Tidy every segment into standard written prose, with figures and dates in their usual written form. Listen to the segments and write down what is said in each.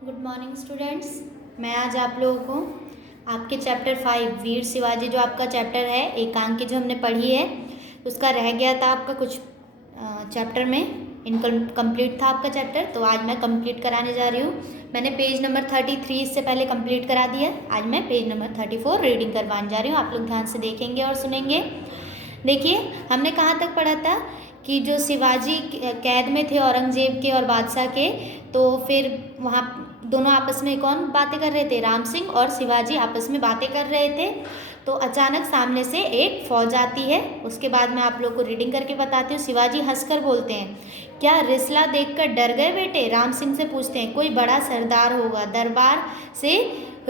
Good morning students. मैं आज आप लोगों को आपके चैप्टर 5 वीर शिवाजी जो आपका चैप्टर है एकांकी जो हमने पढ़ी है उसका रह गया था आपका कुछ चैप्टर में इनकम्प्लीट था आपका चैप्टर, तो आज मैं कंप्लीट कराने जा रही हूँ। मैंने पेज नंबर 33 इससे पहले कंप्लीट करा दिया। आज मैं पेज नंबर 34 रीडिंग करवाने जा रही हूँ। आप लोग ध्यान से देखेंगे और सुनेंगे। देखिए, हमने कहाँ तक पढ़ा था कि जो शिवाजी कैद में थे औरंगजेब के और बादशाह के, तो फिर वहाँ दोनों आपस में कौन बातें कर रहे थे? राम सिंह और शिवाजी आपस में बातें कर रहे थे। तो अचानक सामने से एक फौज आती है। उसके बाद मैं आप लोग को रीडिंग करके बताती हूँ। शिवाजी हंसकर बोलते हैं, क्या रिसला देखकर डर गए बेटे? राम सिंह से पूछते हैं, कोई बड़ा सरदार होगा, दरबार से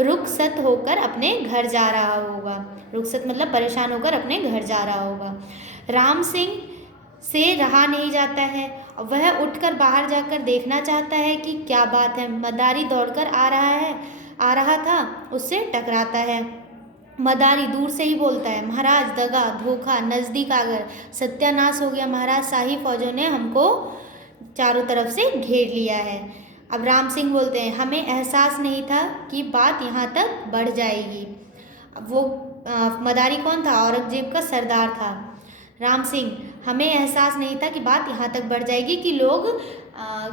रुखसत होकर अपने घर जा रहा होगा। रुखसत मतलब परेशान होकर अपने घर जा रहा होगा। राम सिंह से रहा नहीं जाता है। वह उठकर बाहर जाकर देखना चाहता है कि क्या बात है। मदारी दौड़कर आ रहा था, उससे टकराता है। मदारी दूर से ही बोलता है, महाराज दगा, धोखा, नज़दीक आकर सत्यानाश हो गया महाराज। शाही फौजों ने हमको चारों तरफ से घेर लिया है। अब राम सिंह बोलते हैं, हमें एहसास नहीं था कि बात यहाँ तक बढ़ जाएगी। अब वो मदारी कौन था? औरंगजेब का सरदार था। राम सिंह, हमें एहसास नहीं था कि बात यहाँ तक बढ़ जाएगी कि लोग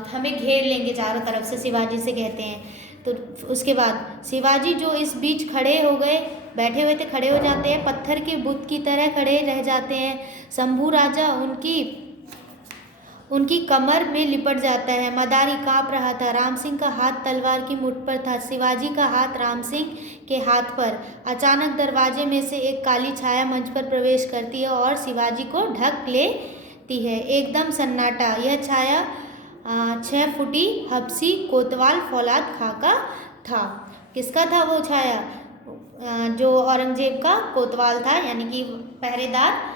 हमें घेर लेंगे चारों तरफ से, शिवाजी से कहते हैं। तो उसके बाद शिवाजी जो इस बीच खड़े हो गए, बैठे हुए थे, खड़े हो जाते हैं, पत्थर के बुत की तरह खड़े रह जाते हैं। शंभू राजा उनकी कमर में लिपट जाता है। मदारी काँप रहा था। राम सिंह का हाथ तलवार की मुठ पर था, शिवाजी का हाथ राम सिंह के हाथ पर। अचानक दरवाजे में से एक काली छाया मंच पर प्रवेश करती है और शिवाजी को ढक लेती है। एकदम सन्नाटा। यह छाया 6 फुटी हबसी कोतवाल फौलाद खां का था। किसका था वो छाया? जो औरंगजेब का कोतवाल था, यानी कि पहरेदार,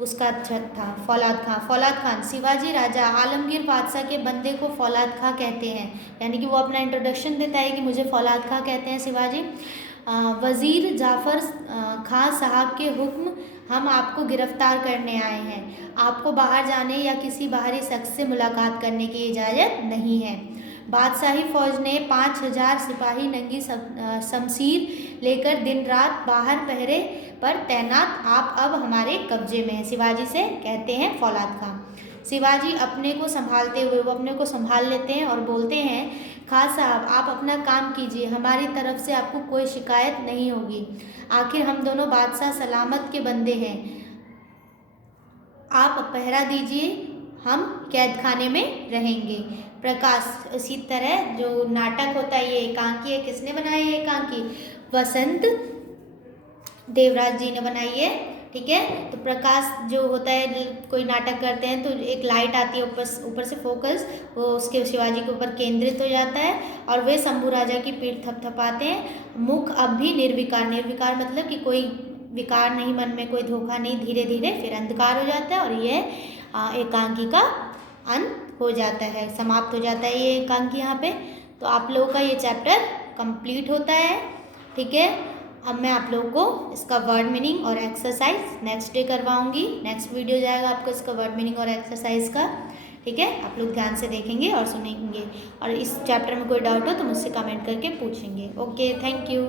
उसका था फौलाद खां। फौलाद खान शिवाजी राजा आलमगीर बादशाह के बंदे को फौलाद खां कहते हैं, यानी कि वो अपना इंट्रोडक्शन देता है कि मुझे फौलाद खां कहते हैं शिवाजी। वज़ीर जाफ़र खां साहब के हुक्म, हम आपको गिरफ्तार करने आए हैं। आपको बाहर जाने या किसी बाहरी शख्स से मुलाकात करने की इजाज़त नहीं है। बादशाही फ़ौज ने 5000 सिपाही नंगी शमशीर लेकर दिन रात बाहर पहरे पर तैनात। आप अब हमारे कब्जे में हैं। शिवाजी से कहते हैं फौलाद खां। शिवाजी अपने को संभालते हुए वो अपने को संभाल लेते हैं और बोलते हैं, खां साहब आप अपना काम कीजिए, हमारी तरफ से आपको कोई शिकायत नहीं होगी। आखिर हम दोनों बादशाह सलामत के बंदे हैं। आप पहरा दीजिए, हम कैद खाने में रहेंगे। प्रकाश। इसी तरह जो नाटक होता है ये एकांकी है, किसने बनाई है एकांकी? वसंत देवराज जी ने बनाई है। ठीक है, तो प्रकाश जो होता है, कोई नाटक करते हैं तो एक लाइट आती है ऊपर से फोकस, वो उसके शिवाजी के ऊपर केंद्रित हो जाता है और वे शंभू राजा की पीठ थपथपाते हैं। मुख अब भी निर्विकार। निर्विकार मतलब कि कोई विकार नहीं, मन में कोई धोखा नहीं। धीरे धीरे फिर अंधकार हो जाता है और यह एकांकी का अंत हो जाता है, समाप्त हो जाता है ये एकांकी यहाँ पे। तो आप लोगों का ये चैप्टर कंप्लीट होता है। ठीक है, अब मैं आप लोगों को इसका वर्ड मीनिंग और एक्सरसाइज नेक्स्ट डे करवाऊंगी। नेक्स्ट वीडियो जाएगा आपको इसका वर्ड मीनिंग और एक्सरसाइज का। ठीक है, आप लोग ध्यान से देखेंगे और सुनेंगे, और इस चैप्टर में कोई डाउट हो तो मुझसे कमेंट करके पूछेंगे। Okay, thank you.